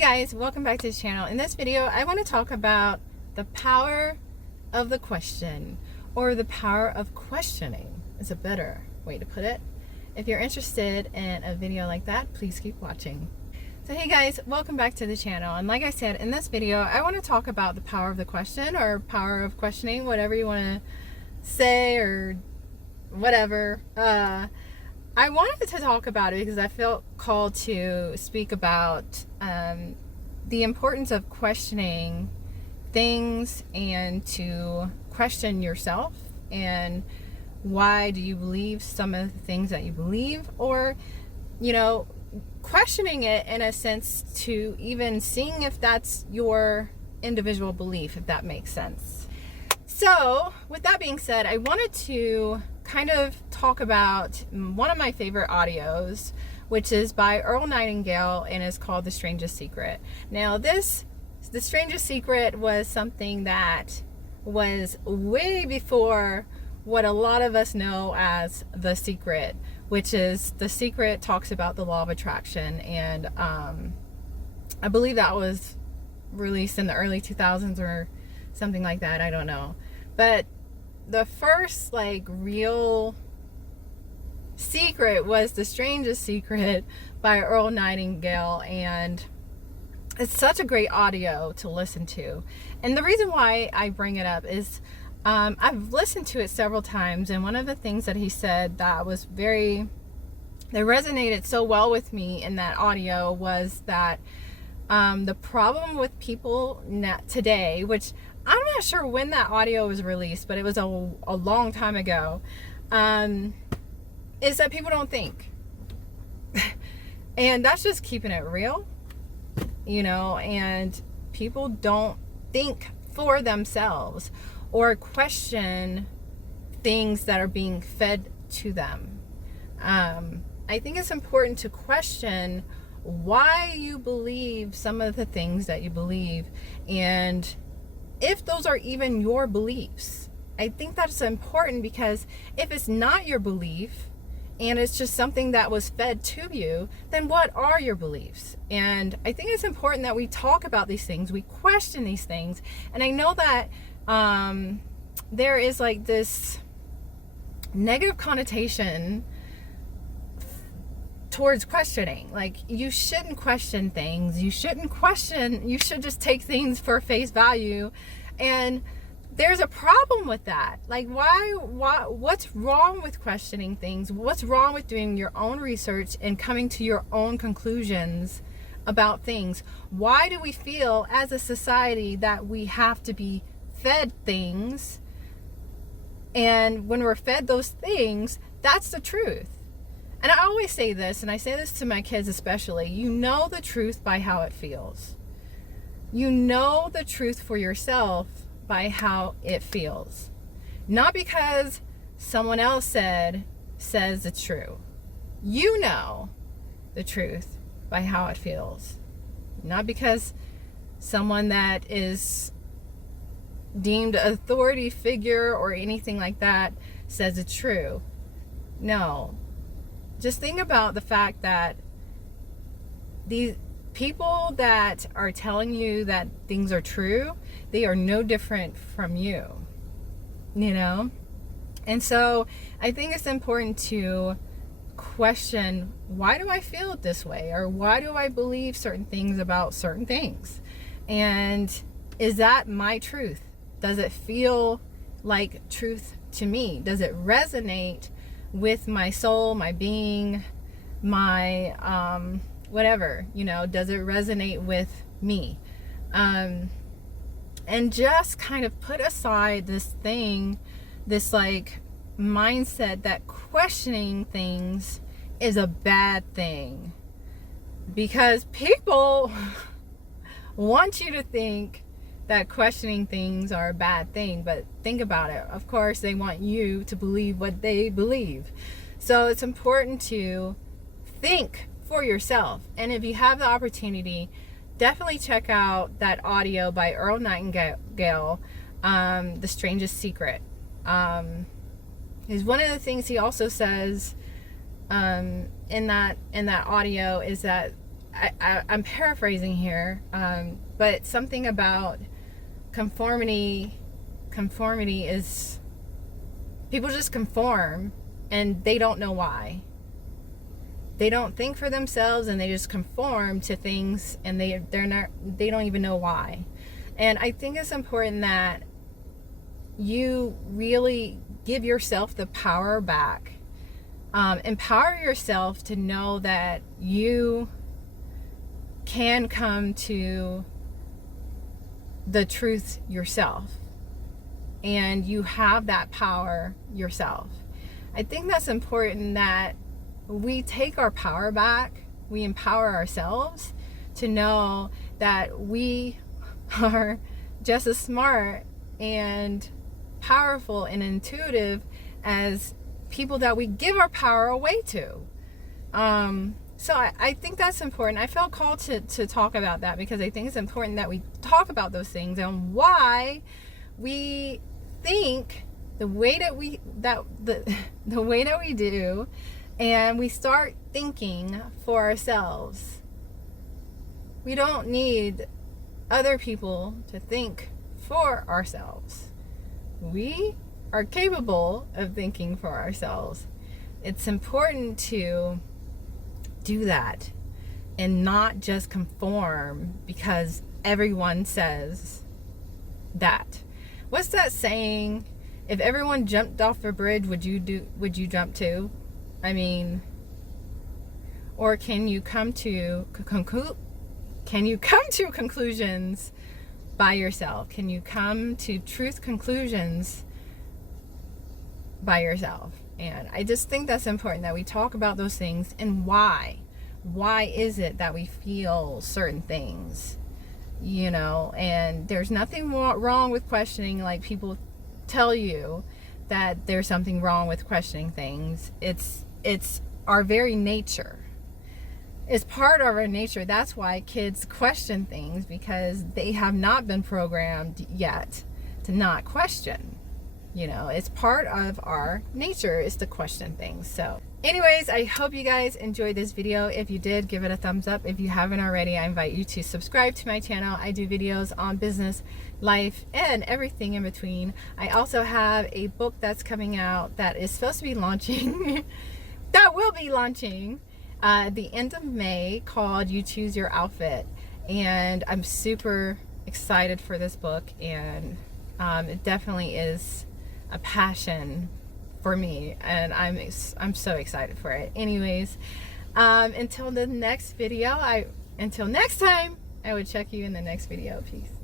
guys, welcome back to the channel. In this video, I want to talk about the power of the question, or the power of questioning is a better way to put it. If you're interested in a video like that, please keep watching. So hey guys, welcome back to the channel. And like I said, in this video, I want to talk about the power of the question, or power of questioning, whatever you want to say, or whatever. I wanted to talk about it because I felt called to speak about the importance of questioning things, and to question yourself, and why do you believe some of the things that you believe, or questioning it in a sense to even seeing if that's your individual belief, if that makes sense. So with that being said, I wanted to kind of talk about one of my favorite audios, which is by Earl Nightingale, and is called The Strangest Secret. Now The Strangest Secret was something that was way before what a lot of us know as The Secret, which is The Secret talks about the law of attraction, and I believe that was released in the early 2000s or something like that, I don't know. But the first real secret was The Strangest Secret by Earl Nightingale, and it's such a great audio to listen to. And the reason why I bring it up is I've listened to it several times, and one of the things that he said that resonated so well with me in that audio was that the problem with people today, which I'm not sure when that audio was released, but it was a long time ago, is that people don't think. And that's just keeping it real, and people don't think for themselves or question things that are being fed to them. I think it's important to question why you believe some of the things that you believe, and if those are even your beliefs. I think that's important, because if it's not your belief and it's just something that was fed to you, then what are your beliefs? And I think it's important that we talk about these things, we question these things. And I know that there is this negative connotation towards questioning. You shouldn't question things, you should just take things for face value. And there's a problem with that. What's wrong with questioning things? What's wrong with doing your own research and coming to your own conclusions about things? Why do we feel as a society that we have to be fed things, and when we're fed those things, that's the truth? And I always say this, and I say this to my kids especially, you know the truth by how it feels. You know the truth for yourself by how it feels. Not because someone else says it's true. You know the truth by how it feels. Not because someone that is deemed an authority figure or anything like that says it's true. No. Just think about the fact that these people that are telling you that things are true, they are no different from you, And so I think it's important to question, why do I feel this way? Or why do I believe certain things about certain things? And is that my truth? Does it feel like truth to me? Does it resonate with my soul, my being, my whatever, does it resonate with me? And just kind of put aside this mindset that questioning things is a bad thing, because people want you to think that questioning things are a bad thing. But think about it. Of course, they want you to believe what they believe. So it's important to think for yourself. And if you have the opportunity, definitely check out that audio by Earl Nightingale, The Strangest Secret. Is one of the things he also says in that audio is that I'm paraphrasing here, but something about conformity is, people just conform and they don't know why. They don't think for themselves and they just conform to things, and they don't even know why. And I think it's important that you really give yourself the power back. Empower yourself to know that you can come to the truth yourself, and you have that power yourself. I think that's important, that we take our power back, we empower ourselves to know that we are just as smart and powerful and intuitive as people that we give our power away to. So I think that's important. I felt called to talk about that, because I think it's important that we talk about those things and why we think the way that the way that we do, and we start thinking for ourselves. We don't need other people to think for ourselves. We are capable of thinking for ourselves. It's important to do that and not just conform because everyone says that. What's that saying? If everyone jumped off a bridge, would you jump too? I mean, or can you come to conclusions by yourself? Can you come to truth conclusions by yourself? And I just think that's important, that we talk about those things and why. Why is it that we feel certain things? You know, and there's nothing wrong with questioning. Like, people tell you that there's something wrong with questioning things. It's our very nature. It's part of our nature. That's why kids question things, because they have not been programmed yet to not question. You know, it's part of our nature is to question things. So anyways, I hope you guys enjoyed this video. If you did, give it a thumbs up. If you haven't already, I invite you to subscribe to my channel. I do videos on business, life, and everything in between. I also have a book that's coming out that is supposed to be launching that will be launching the end of May, called You Choose Your Outfit. And I'm super excited for this book, and it definitely is a passion for me, and I'm so excited for it. Anyways, until next time, I will check you in the next video. Peace.